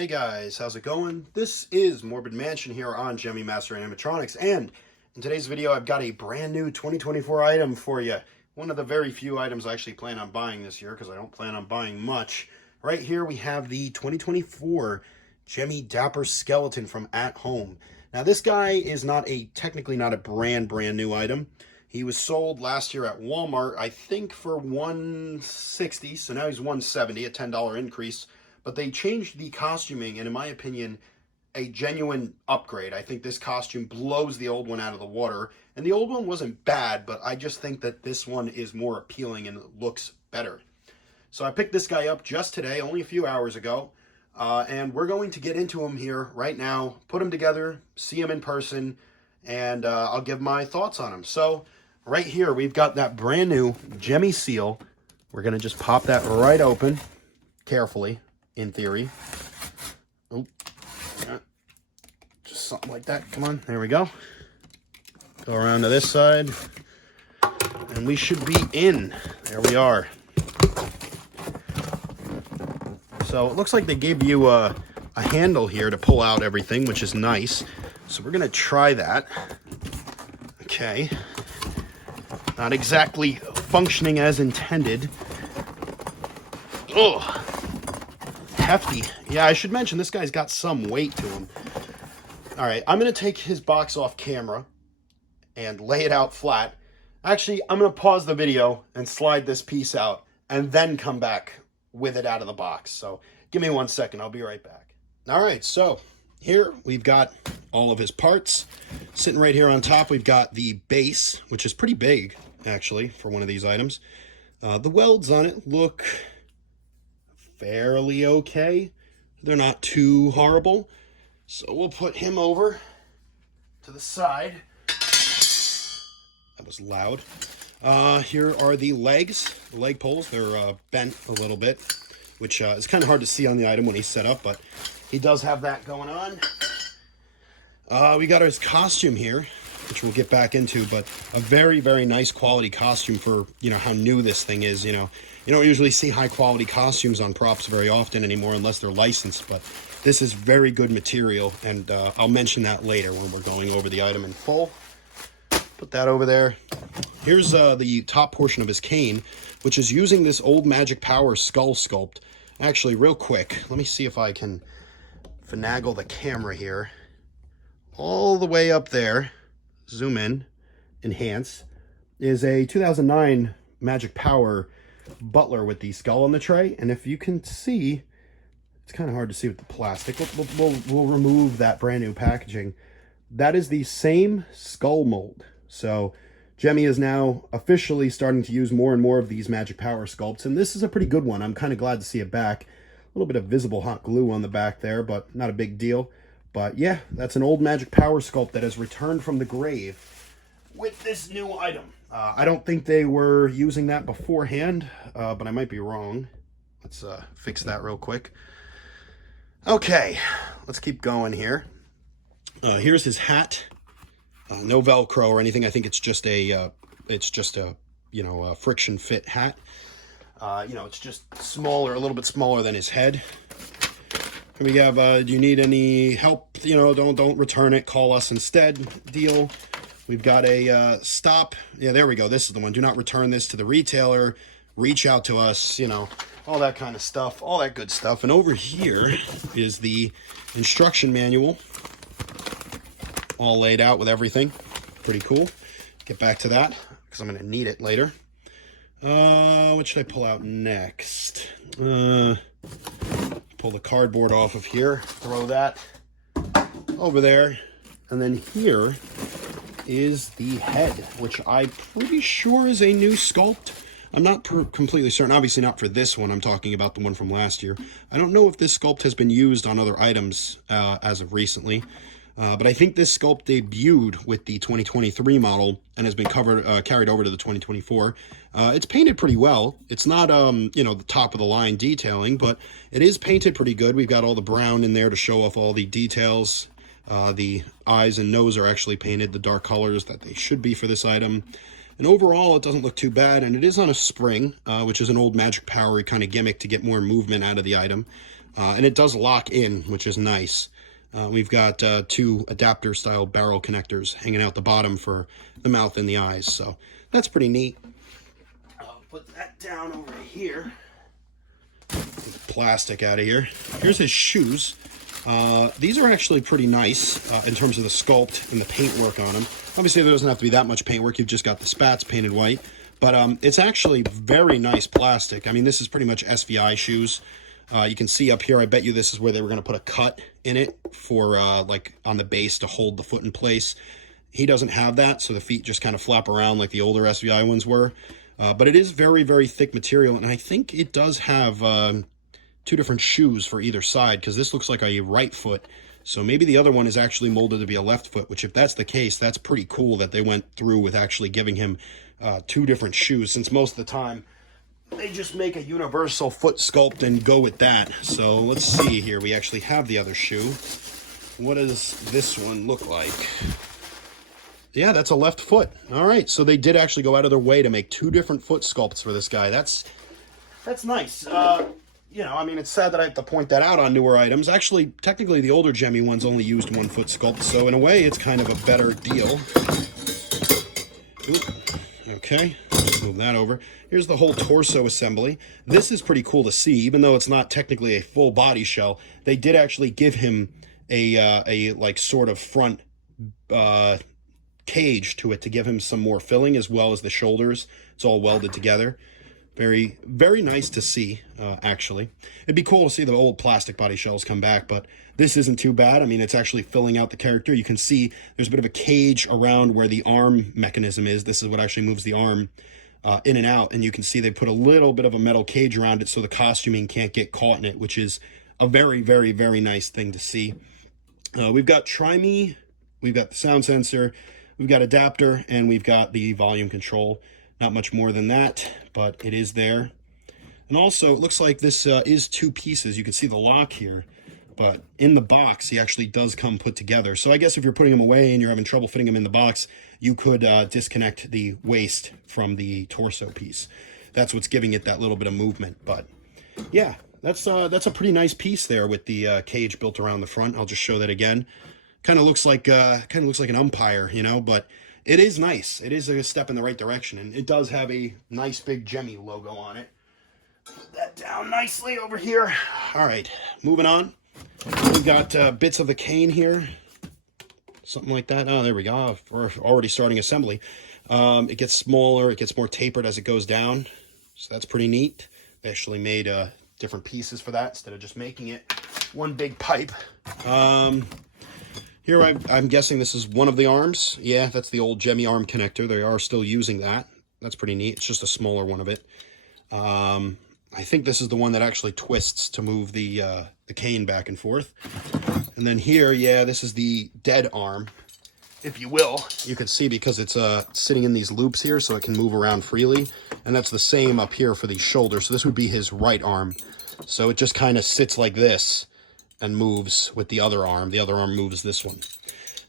Hey guys, how's it going? This is Morbid Mansion here on Gemmy Master Animatronics, and in today's video I've got a brand new 2024 item for you. One of the very few items I actually plan on buying this year because I don't plan on buying much. Right here we have the 2024 Gemmy Dapper skeleton from AtHome. Now this guy is technically not a brand new item. He was sold last year at Walmart, I think for $160, so now he's $170, a $10 increase. But they changed the costuming, and in my opinion, a genuine upgrade. I think this costume blows the old one out of the water. And the old one wasn't bad, but I just think that this one is more appealing and looks better. So I picked this guy up just today, only a few hours ago. And we're going to get into him here right now, put him together, see him in person, and I'll give my thoughts on him. So right here, we've got that brand new Gemmy seal. We're going to just pop that right open, carefully. In theory. Oh, yeah. Just something like that. Come on, there we go. Go around to this side, and we should be in. There we are. So it looks like they gave you a handle here to pull out everything, which is nice. So we're gonna try that. Okay. Not exactly functioning as intended. Oh. Hefty. Yeah, I should mention this guy's got some weight to him. All right, I'm going to take his box off camera and lay it out flat. Actually, I'm going to pause the video and slide this piece out and then come back with it out of the box. So give me 1 second. I'll be right back. All right, so here we've got all of his parts. Sitting right here on top, we've got the base, which is pretty big, actually, for one of these items. The welds on it look fairly okay. They're not too horrible. So we'll put him over to the side. That was loud. Here are the legs, the leg poles. They're bent a little bit, which is kind of hard to see on the item when he's set up, but he does have that going on. We got his costume here, which we'll get back into, but a very, very nice quality costume for, how new this thing is, You don't usually see high quality costumes on props very often anymore unless they're licensed, but this is very good material, and I'll mention that later when we're going over the item in full. Put that over there. Here's the top portion of his cane, which is using this old Magic Power skull sculpt. Actually, real quick, let me see if I can finagle the camera here. All the way up there, zoom in, enhance, is a 2009 Magic Power Butler with the skull on the tray. And if you can see, it's kind of hard to see with the plastic. We'll remove that brand new packaging. That is the same skull mold. So Gemmy is now officially starting to use more and more of these Magic Power sculpts, and this is a pretty good one. I'm kind of glad to see it back. A little bit of visible hot glue on the back there, but not a big deal. But yeah, that's an old Magic Power sculpt that has returned from the grave with this new item. I don't think they were using that beforehand, but I might be wrong. Let's fix that real quick. Okay, let's keep going here. Here's his hat. No Velcro or anything. I think it's just a friction fit hat. It's just smaller, a little bit smaller than his head. Here we have, do you need any help? Don't return it. Call us instead deal. We've got a stop. Yeah, there we go. This is the one. Do not return this to the retailer. Reach out to us, all that kind of stuff, all that good stuff. And over here is the instruction manual, all laid out with everything. Pretty cool. Get back to that because I'm going to need it later. What should I pull out next? Pull the cardboard off of here. Throw that over there. And then here is the head, which I'm pretty sure is a new sculpt. I'm not completely certain. Obviously not for this one. I'm talking about the one from last year. I don't know if this sculpt has been used on other items as of recently, but I think this sculpt debuted with the 2023 model and has been carried over to the 2024. It's painted pretty well. It's not, the top of the line detailing, but it is painted pretty good. We've got all the brown in there to show off all the details. The eyes and nose are actually painted the dark colors that they should be for this item. And overall, it doesn't look too bad, and it is on a spring, which is an old Magic Power kind of gimmick to get more movement out of the item. And it does lock in, which is nice. We've got 2 adapter style barrel connectors hanging out the bottom for the mouth and the eyes, so that's pretty neat. I'll put that down over here. Get the plastic out of here. Here's his shoes. These are actually pretty nice in terms of the sculpt and the paintwork on them. Obviously, there doesn't have to be that much paintwork. You've just got the spats painted white. But it's actually very nice plastic. I mean, this is pretty much SVI shoes. You can see up here, I bet you this is where they were going to put a cut in it for, like, on the base to hold the foot in place. He doesn't have that, so the feet just kind of flap around like the older SVI ones were. But it is very, very thick material, and I think it does have 2 different shoes for either side, because this looks like a right foot. So maybe the other one is actually molded to be a left foot, which if that's the case, that's pretty cool that they went through with actually giving him 2 different shoes, since most of the time they just make a universal foot sculpt and go with that. So let's see here. We actually have the other shoe. What does this one look like? Yeah, that's a left foot. All right, so they did actually go out of their way to make 2 different foot sculpts for this guy. That's nice. You know, I mean, it's sad that I have to point that out on newer items. Actually, technically, the older Gemmy ones only used 1 foot sculpt, so in a way, it's kind of a better deal. Ooh, okay, move that over. Here's the whole torso assembly. This is pretty cool to see, even though it's not technically a full body shell. They did actually give him a like sort of front cage to it to give him some more filling, as well as the shoulders. It's all welded together. Very, very nice to see, actually. It'd be cool to see the old plastic body shells come back, but this isn't too bad. I mean, it's actually filling out the character. You can see there's a bit of a cage around where the arm mechanism is. This is what actually moves the arm in and out, and you can see they put a little bit of a metal cage around it so the costuming can't get caught in it, which is a very, very, very nice thing to see. We've got Try Me, we've got the sound sensor, we've got adapter, and we've got the volume control. Not much more than that, but it is there. And also, it looks like this is 2 pieces. You can see the lock here, but in the box, he actually does come put together. So I guess if you're putting him away and you're having trouble fitting him in the box, you could disconnect the waist from the torso piece. That's what's giving it that little bit of movement. But yeah, that's a pretty nice piece there with the cage built around the front. I'll just show that again. Kind of looks like an umpire, you know, but it is nice. It is a step in the right direction, and it does have a nice big Gemmy logo on it. Put that down nicely over here. All right, moving on. We've got bits of the cane here. Something like that. Oh, there we go. We're already starting assembly. It gets smaller. It gets more tapered as it goes down. So that's pretty neat. They actually made different pieces for that instead of just making it one big pipe. Here, I'm guessing this is one of the arms. Yeah, that's the old Gemmy arm connector. They are still using that. That's pretty neat. It's just a smaller one of it. I think this is the one that actually twists to move the cane back and forth. And then here, yeah, this is the dead arm, if you will. You can see because it's sitting in these loops here, so it can move around freely. And that's the same up here for the shoulder. So this would be his right arm. So it just kind of sits like this and moves with the other arm. The other arm moves this one.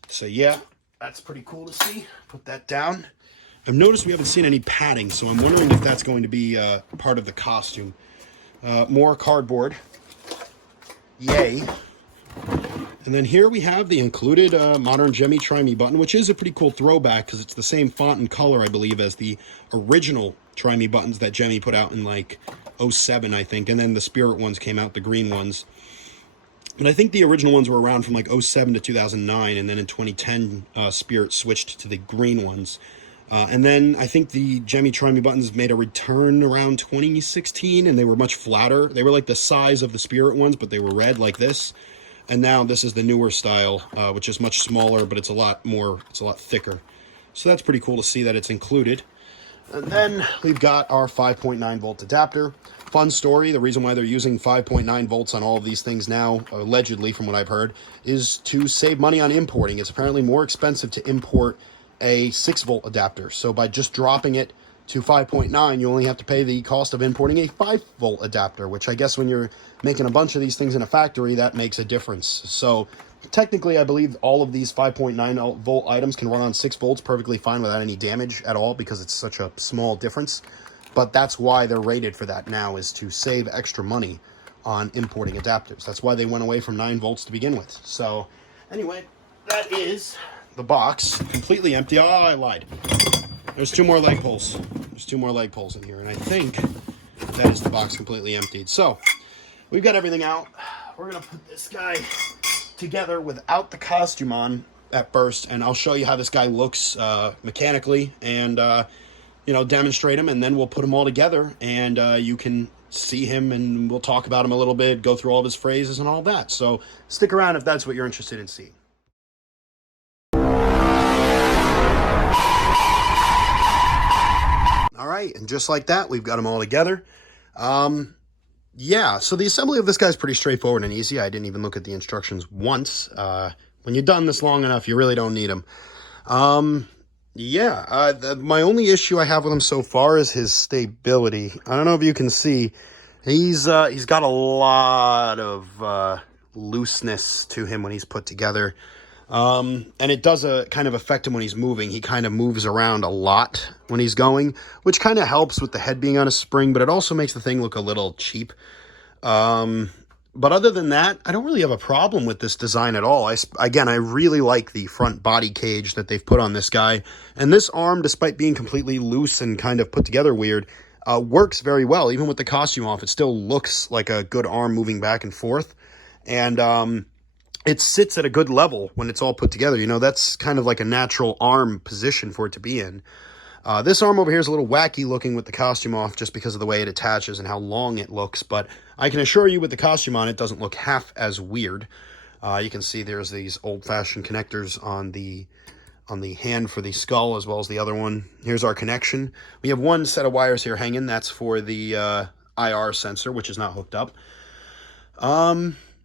So yeah, that's pretty cool to see. Put that down. I've noticed we haven't seen any padding, so I'm wondering if that's going to be part of the costume. More cardboard. Yay. And then here we have the included modern Gemmy Try Me button, which is a pretty cool throwback because it's the same font and color, I believe, as the original Try Me buttons that Gemmy put out in like 07, I think. And then the Spirit ones came out, the green ones. But I think the original ones were around from like 07 to 2009, and then in 2010, Spirit switched to the green ones. And then I think the Gemmy Try Me buttons made a return around 2016, and they were much flatter. They were like the size of the Spirit ones, but they were red like this. And now this is the newer style, which is much smaller, but it's a lot thicker. So that's pretty cool to see that it's included. And then we've got our 5.9 volt adapter. Fun story, the reason why they're using 5.9 volts on all of these things now, allegedly from what I've heard, is to save money on importing. It's apparently more expensive to import a 6 volt adapter. So by just dropping it to 5.9, you only have to pay the cost of importing a 5 volt adapter, which I guess when you're making a bunch of these things in a factory, that makes a difference. So technically, I believe all of these 5.9 volt items can run on 6 volts perfectly fine without any damage at all because it's such a small difference. But that's why they're rated for that now, is to save extra money on importing adapters. That's why they went away from 9 volts to begin with. So anyway, that is the box, completely empty. Oh, I lied. There's 2 more leg poles. There's 2 more leg poles in here, and I think that is the box completely emptied. So we've got everything out. We're gonna put this guy together without the costume on at first, and I'll show you how this guy looks mechanically, and you know, demonstrate him, and then we'll put them all together, and you can see him, and we'll talk about him a little bit, go through all of his phrases and all that. So stick around if that's what you're interested in seeing. All right, and just like that, we've got them all together. Yeah, so the assembly of this guy's pretty straightforward and easy. I didn't even look at the instructions once. When you've done this long enough, you really don't need them. Yeah, my only issue I have with him so far is his stability. I don't know if you can see, he's got a lot of looseness to him when he's put together. And it does kind of affect him when he's moving. He kind of moves around a lot when he's going, which kind of helps with the head being on a spring, but it also makes the thing look a little cheap. But other than that, I don't really have a problem with this design at all. Again, I really like the front body cage that they've put on this guy. And this arm, despite being completely loose and kind of put together weird, works very well. Even with the costume off, it still looks like a good arm moving back and forth. And it sits at a good level when it's all put together. You know, that's kind of like a natural arm position for it to be in. This arm over here is a little wacky looking with the costume off just because of the way it attaches and how long it looks, but I can assure you with the costume on, it doesn't look half as weird. You can see there's these old-fashioned connectors on the hand for the skull as well as the other one. Here's our connection. We have one set of wires here hanging. That's for the IR sensor, which is not hooked up.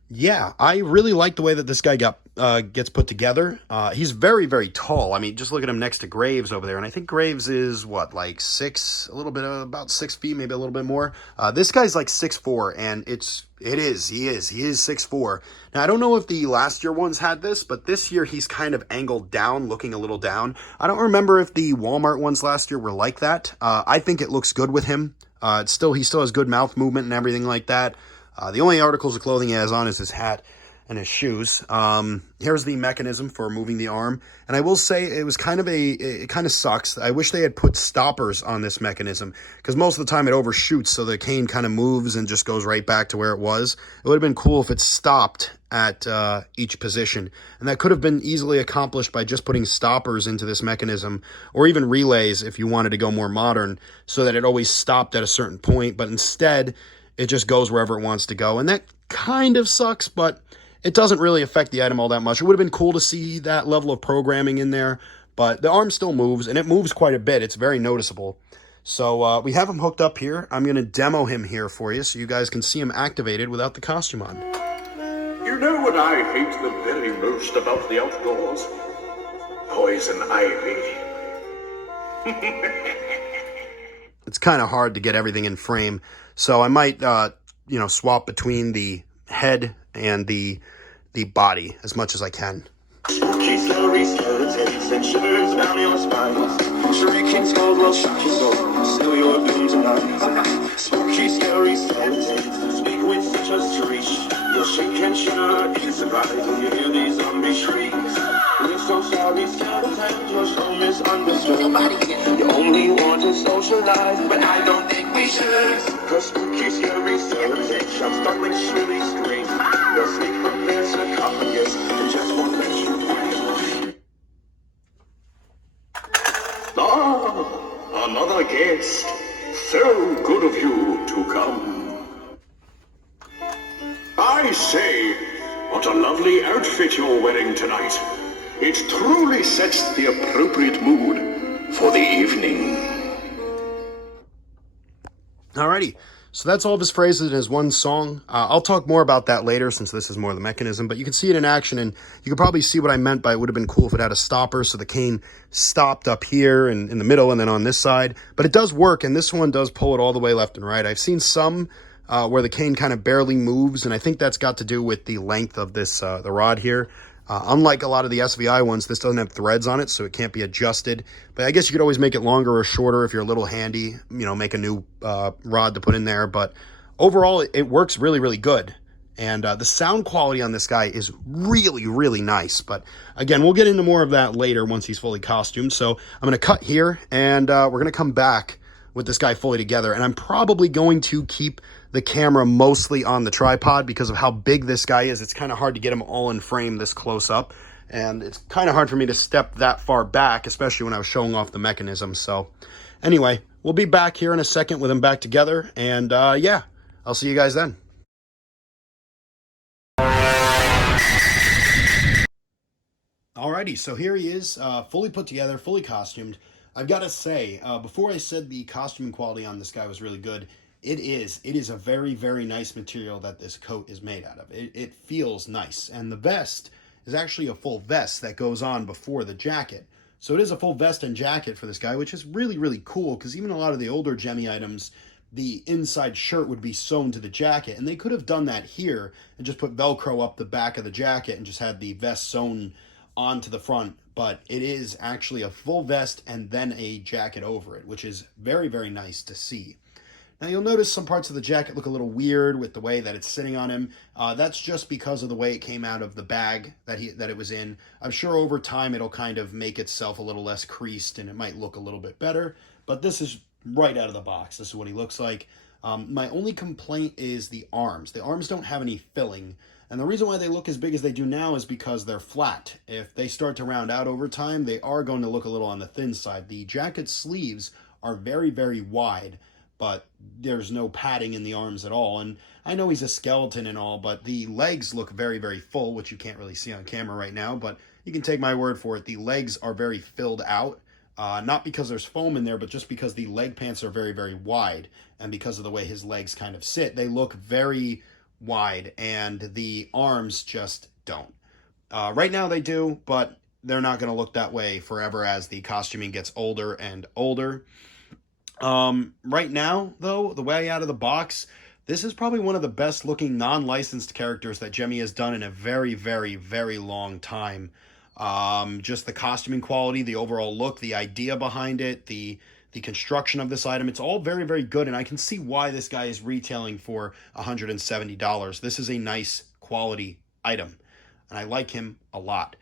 Yeah, I really like the way that this guy gets put together. He's very, very tall. I mean, just look at him next to Graves over there. And I think Graves is, what, like 6, a little bit, about 6 feet, maybe a little bit more. This guy's like 6'4", and he is 6'4". Now, I don't know if the last year ones had this, but this year he's kind of angled down, looking a little down. I don't remember if the Walmart ones last year were like that. I think it looks good with him. He still has good mouth movement and everything like that. The only articles of clothing he has on is his hat and his shoes. Here's the mechanism for moving the arm. And I will say it kind of sucks. I wish they had put stoppers on this mechanism, because most of the time it overshoots, so the cane kind of moves and just goes right back to where it was. It would have been cool if it stopped at each position. And that could have been easily accomplished by just putting stoppers into this mechanism, or even relays if you wanted to go more modern, so that it always stopped at a certain point. But instead, it just goes wherever it wants to go. And that kind of sucks, but it doesn't really affect the item all that much. It would have been cool to see that level of programming in there, but the arm still moves, and it moves quite a bit. It's very noticeable. So we have him hooked up here. I'm going to demo him here for you so you guys can see him activated without the costume on. You know what I hate the very most about the outdoors? Poison ivy. It's kind of hard to get everything in frame, so I might, swap between the head and the body as much as I can. Spooky, scary skeletons and shivers down your spine. Shrieking skulls will shock your soul, seal your doom tonight. Spooky, scary skeletons speak with such a screech. You'll shake and shudder in surprise when you hear these zombies shriek. We're so sorry, skeletons, you're so misunderstood. You only want to socialize, but I don't think we should. Cause spooky, scary skeletons shout startling, shrilly screams. They'll sneak from their sarcophagus and just won't let you breathe. Ah, another guest. So good of you to come. I say, what a lovely outfit you're wearing tonight. It truly sets the appropriate mood for the evening. Alrighty, so that's all of his phrases in his one song. I'll talk more about that later since this is more of the mechanism, but you can see it in action, and you can probably see what I meant by it would have been cool if it had a stopper so the cane stopped up here and in the middle and then on this side. But it does work, and this one does pull it all the way left and right. I've seen some where the cane kind of barely moves, and I think that's got to do with the length of this the rod here. Unlike a lot of the SVI ones, this doesn't have threads on it, so it can't be adjusted. But I guess you could always make it longer or shorter if you're a little handy, make a new rod to put in there. But overall, it works really, really good. And the sound quality on this guy is really, really nice. But again, we'll get into more of that later once he's fully costumed. So I'm going to cut here, and we're going to come back with this guy fully together. And I'm probably going to keep the camera mostly on the tripod because of how big this guy is. It's kind of hard to get him all in frame this close up. And it's kind of hard for me to step that far back, especially when I was showing off the mechanism. So anyway, we'll be back here in a second with them back together. And yeah, I'll see you guys then. Alrighty, so here he is, fully put together, fully costumed. I've got to say, before I said the costuming quality on this guy was really good, it is a very, very nice material that this coat is made out of. It feels nice, and the vest is actually a full vest that goes on before the jacket. So it is a full vest and jacket for this guy, which is really, really cool, because even a lot of the older Gemmy items, the inside shirt would be sewn to the jacket, and they could have done that here and just put Velcro up the back of the jacket and just had the vest sewn onto the front, but it is actually a full vest and then a jacket over it, which is very, very nice to see. Now you'll notice some parts of the jacket look a little weird with the way that it's sitting on him. That's just because of the way it came out of the bag that it was in. I'm sure over time it'll kind of make itself a little less creased and it might look a little bit better, but this is right out of the box. This is what he looks like. My only complaint is the arms. The arms don't have any filling. And the reason why they look as big as they do now is because they're flat. If they start to round out over time, they are going to look a little on the thin side. The jacket sleeves are very, very wide, but there's no padding in the arms at all. And I know he's a skeleton and all, but the legs look very, very full, which you can't really see on camera right now, but you can take my word for it. The legs are very filled out, not because there's foam in there, but just because the leg pants are very, very wide. And because of the way his legs kind of sit, they look very wide, and the arms just don't. Right now they do, but they're not going to look that way forever as the costuming gets older and older. Right now, though, the way out of the box, this is probably one of the best looking non-licensed characters that Gemmy has done in a very, very, very long time. Just the costuming quality, the overall look, the idea behind it, the construction of this item, it's all very, very good, and I can see why this guy is retailing for $170. This is a nice quality item, and I like him a lot.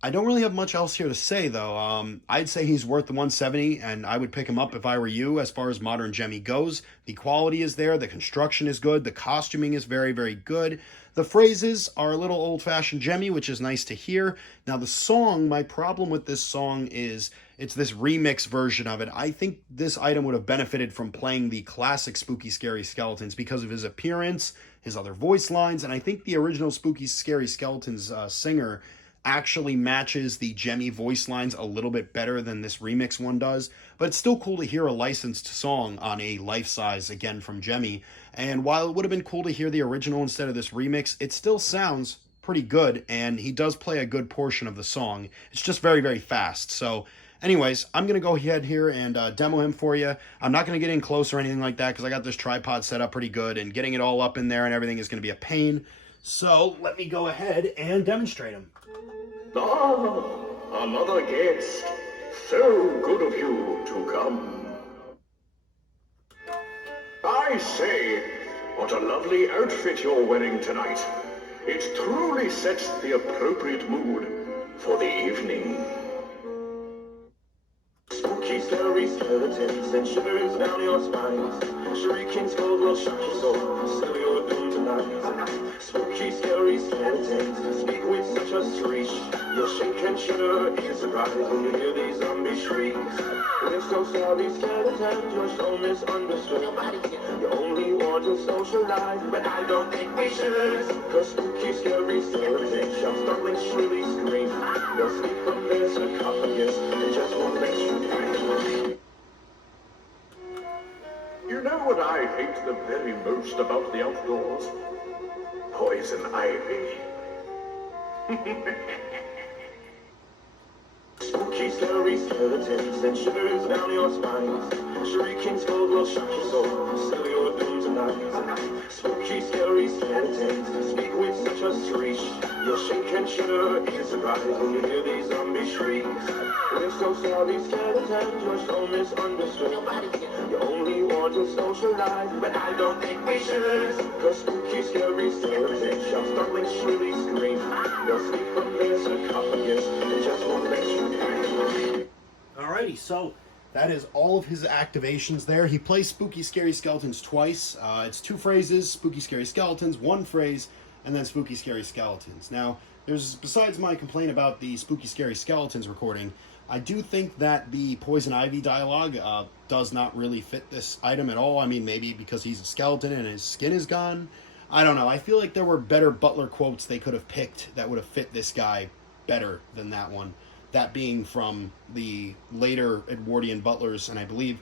I don't really have much else here to say, though. I'd say he's worth the $170, and I would pick him up if I were you as far as modern Gemmy goes. The quality is there, the construction is good, the costuming is very, very good. The phrases are a little old-fashioned Gemmy, which is nice to hear. Now, the song, my problem with this song is it's this remix version of it. I think this item would have benefited from playing the classic Spooky Scary Skeletons because of his appearance, his other voice lines, and I think the original Spooky Scary Skeletons singer actually matches the Gemmy voice lines a little bit better than this remix one does, but it's still cool to hear a licensed song on a life-size, again, from Gemmy. And while it would have been cool to hear the original instead of this remix, it still sounds pretty good, and he does play a good portion of the song. It's just very, very fast. So anyways, I'm going to go ahead here and demo him for you. I'm not going to get in close or anything like that because I got this tripod set up pretty good, and getting it all up in there and everything is going to be a pain. So let me go ahead and demonstrate him. Ah, another guest. So good of you to come. I say, what a lovely outfit you're wearing tonight. It truly sets the appropriate mood for the evening. Spooky, scary skeletons and shivers down your spines. Shrieking skulls will shock your soul, seal your doom tonight. Spooky, scary skeletons speak with such a screech. You'll shake and shiver in surprise when you hear these zombies shriek. We're so sorry, skeletons, you're so misunderstood. You only want to socialize, but I don't think we should. Cause spooky, scary skeletons shall startling shrilly scream. They'll speak from their sarcophagus and just won't let you breathe. You know what I hate the very most about the outdoors? Poison ivy. Spooky Spooky, scary skeletons and shivers down your spine. Shrieking skulls will shock your soul, seal your doom tonight. Spooky, scary skeletons speak with such a screech. You'll shake and shudder in surprise when you hear these zombies shriek. We're so sorry, skeletons, you're so misunderstood. You only want to socialize, but I don't think we should. Cause spooky, scary skeletons shall startling shrilly scream. They'll speak from their sarcophagus and just won't let you breathe. Alrighty, so that is all of his activations there. He plays Spooky Scary Skeletons twice. It's 2 phrases, Spooky Scary Skeletons, 1 phrase, and then Spooky Scary Skeletons. Now, besides my complaint about the Spooky Scary Skeletons recording, I do think that the Poison Ivy dialogue does not really fit this item at all. I mean, maybe because he's a skeleton and his skin is gone. I don't know. I feel like there were better Butler quotes they could have picked that would have fit this guy better than that one. That being from the later Edwardian Butlers, and I believe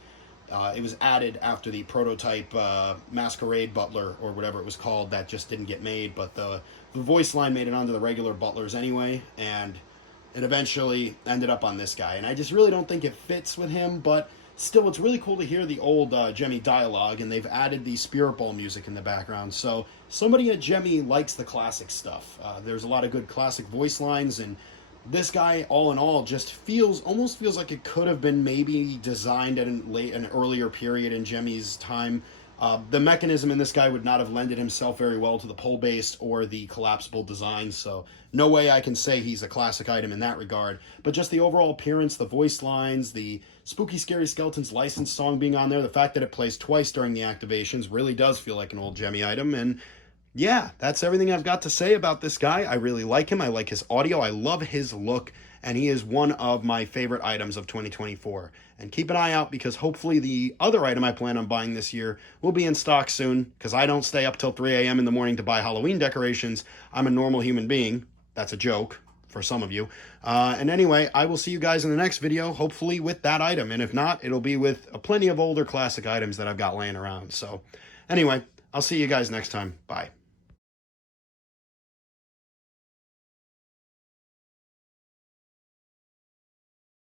it was added after the prototype Masquerade Butler, or whatever it was called, that just didn't get made. But the voice line made it onto the regular Butlers anyway, and it eventually ended up on this guy. And I just really don't think it fits with him, but still, it's really cool to hear the old Gemmy dialogue, and they've added the Spirit Ball music in the background. So somebody at Gemmy likes the classic stuff. There's a lot of good classic voice lines, and this guy, all in all, just almost feels like it could have been maybe designed at an earlier period in Gemmy's time. The mechanism in this guy would not have lended himself very well to the pole-based or the collapsible design, so no way I can say he's a classic item in that regard. But just the overall appearance, the voice lines, the Spooky Scary Skeletons licensed song being on there, the fact that it plays twice during the activations really does feel like an old Gemmy item. And yeah, that's everything I've got to say about this guy. I really like him. I like his audio. I love his look. And he is one of my favorite items of 2024. And keep an eye out, because hopefully the other item I plan on buying this year will be in stock soon, because I don't stay up till 3 a.m. in the morning to buy Halloween decorations. I'm a normal human being. That's a joke for some of you. And anyway, I will see you guys in the next video, hopefully with that item. And if not, it'll be with plenty of older classic items that I've got laying around. So anyway, I'll see you guys next time. Bye.